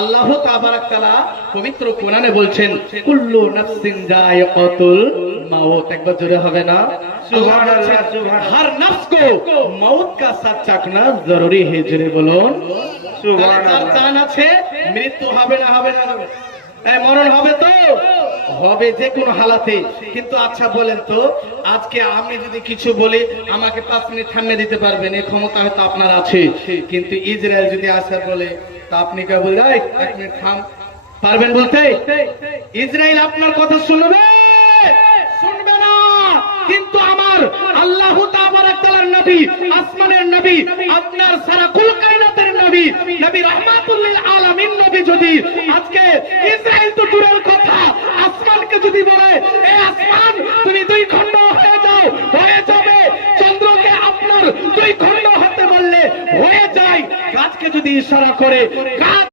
আল্লাহ তাবারাক তাআলা পবিত্র কোরআনে বলছেন কুল্লু নাফসিন যায়িকাতুল মাউত। একবার জোরে হবে না সুবহানাল্লাহ সুবহানাল্লাহ। हर नफ्स को मौत का साथ चखना जरूरी है। জোরে বলুন সুবহানাল্লাহ। জান আছে মৃত্যু হবে না হবে না এই মরণ হবে তো হবে যে কোনো হালাতে। কিন্তু আচ্ছা বলেন তো আজকে আমি যদি কিছু বলি আমাকে 5 মিনিট থামিয়ে দিতে পারবেন এই ক্ষমতা হয়তো আপনার আছে। কিন্তু ইসরায়েল যদি আসে বলে তা আপনি কে বলবেন 1 মিনিট থাম পারবেন বলতে? ইসরায়েল আপনার কথা শুনবে শুনবে না। কিন্তু আমার আল্লাহ তাবারাক তাআলার নবী আসমানের নবী আপনার সারা কুল কায়নাতের নবী নবী রাহমাতুল লিল আলামিন নবী যদি আজকে ইসরায়েল তো দূরের কথা আসমানকে যদি বলে এই আসমান তুমি 2 খণ্ড হয়ে যাও হয়ে যাবে। চন্দ্রকে আপনার 2 খণ্ড হতে বললে হয়ে যায়। গাছকে যদি ইশারা করে গাছ